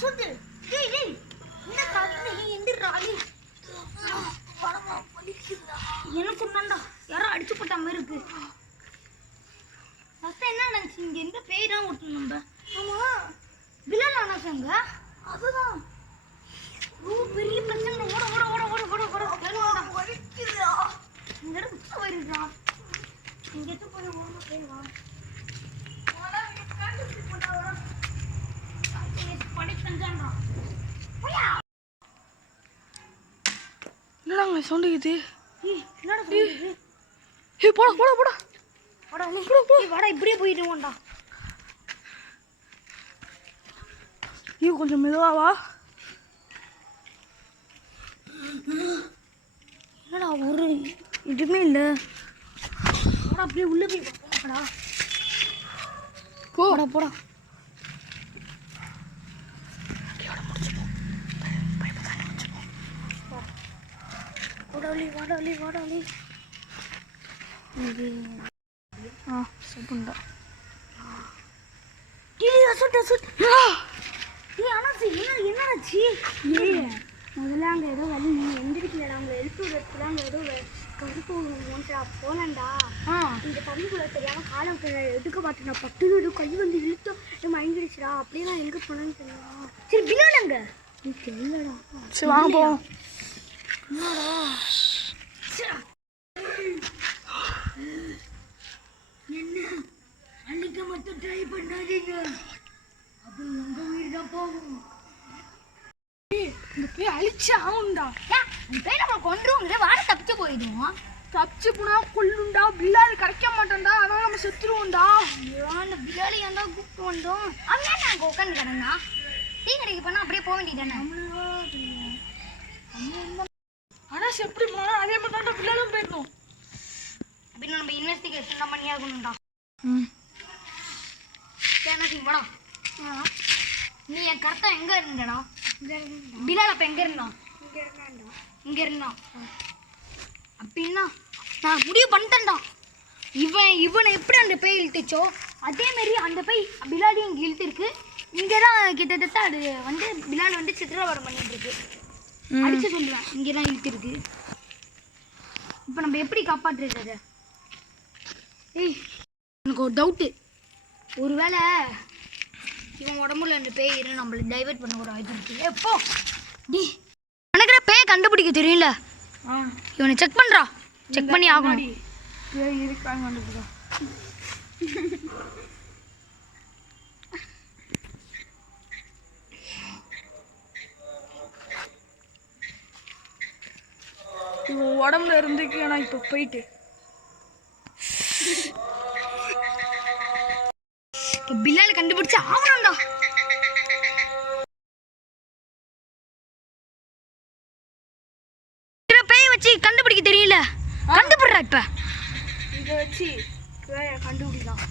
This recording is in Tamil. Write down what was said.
சொல்லு. டேய் டேய். இந்த காதுல எந்திரா நீ. பரமா வலிக்குதுடா. எனக்கு என்னடா? யாரோ அடிச்சு போட்ட மாதிரி இருக்கு. ஃபர்ஸ்ட் என்ன நடந்துச்சு? இங்க எந்த பேய் தான் ஓட்டணும் நம்ம. ஆமா. வில்லன் ஆனாங்க. அதுதான். பெரிய பிரச்சனை. ஓட ஓட ஓட ஓட ஓட ஓட. வலிக்குதுடா. இந்த இடத்துல வருடா. இங்க எது போய் ஓடணும் பேய் வா. ஓடா நீ காட்டு போடா ஓடா. என்னடா சவுண்ட் இது? என்னடா சவுண்ட் இது? போடா போடா போடா. வாடா நீ வாடா இப்படியே போயிடுவோம்டா. கொஞ்சம் மெதுவா வா. என்னடா ஒரு இதுமே இல்லை. வாடா அப்படியே உள்ள போய் போடா. போடா போடா. வாடாலி வாடாலி. இது சப்புண்டா. என்னாச்சு? முதல்ல அங்கே ஏதோ வலி நீ எந்திரிக்கலடா. அவங்க எழுத்து விடத்துல அங்கே ஏதோ கருப்பு போனேன்டா. இந்த தண்ணிக்குள்ள தெரியாமல் காலை விட்டு எதுக்க மாட்டேன்டா. பட்டுன்னு ஏதோ கை வந்து இழுத்து மயங்கிடுச்சுடா. அப்படியே நான் எங்கே போனேன்னு தெரியுமா? சரி பின்னாங்க நீ தெரியலடா. சரி வாங்க போவோம். என்ன அன்னைக்க மட்டும் ட்ரை பண்ணாதீங்க. அது உங்க வீடு தான் போகும். இந்த பேய் அழிச்சு ஆகும்டா. அந்த பேய் நம்ம கொண்டுருவோங்க. வாட தப்பிச்சு போயிடுவோம். தப்பிச்சு போனா கொல்லுண்டா. பில்லாலி கிடைக்க மாட்டோம்டா. அதனால நம்ம செத்துருவோம்டா. அந்த பில்லாலி ஏன்டா கூப்பிட்டு வந்தோம்? அங்கே நாங்கள் உட்காந்து கிடந்தா டீ கடைக்கு போனால் அப்படியே போக வேண்டியதானே. ஆனா எப்படி போனா அதே மாதிரி தான் பிள்ளைகளும் போயிடணும். அப்படின்னு நம்ம இன்வெஸ்டிகேஷன் தான் பண்ணியா இருக்கணும்டா. என்ன செய்யடா? நீ என் கரெக்டாக எங்கே இருந்தடா? பிலால் அப்போ எங்கே இருந்தான்? இங்கே இருந்தான். அப்படின்னா நான் முடிவு பண்ணிட்டேன்டா. இவனை எப்படி அந்த பேய் இழுத்துச்சோ அதேமாரி அந்த பேய் பிலாடி இங்கே இழுத்துருக்கு. இங்கே தான் கிட்டத்தட்ட அது வந்து பிலால் வந்து சித்திரவதை பண்ணிட்டு இருக்கு. அடிச்சு சொல்லுவேன். இங்கே தான் இழுத்துருக்கு. இப்போ நம்ம எப்படி காப்பாற்றுறது? ஏய் எனக்கு ஒரு டவுட்டு. ஒருவேளை இவன் உடம்புல அந்த பேய் இரு நம்மளை டைவர்ட் பண்ண ஒரு வாய்ப்பு இருக்கு. எப்போ டி எனக்கு பேயை கண்டுபிடிக்க தெரியல. இவனை செக் பண்ணுறா. செக் பண்ணி ஆகணும். பேய் இருக்கான்னு கண்டுபிடிக்கா. உடம்புல இருந்துக்கு நான் இப்போ போயிட்டு பில்லால கண்டுபிடிச்சு ஆகணும்டா. பேய் வச்சு கண்டுபிடிக்க தெரியல. கண்டுபிடுறா. இப்ப இதை வச்சு கண்டுபிடிக்கலாம்.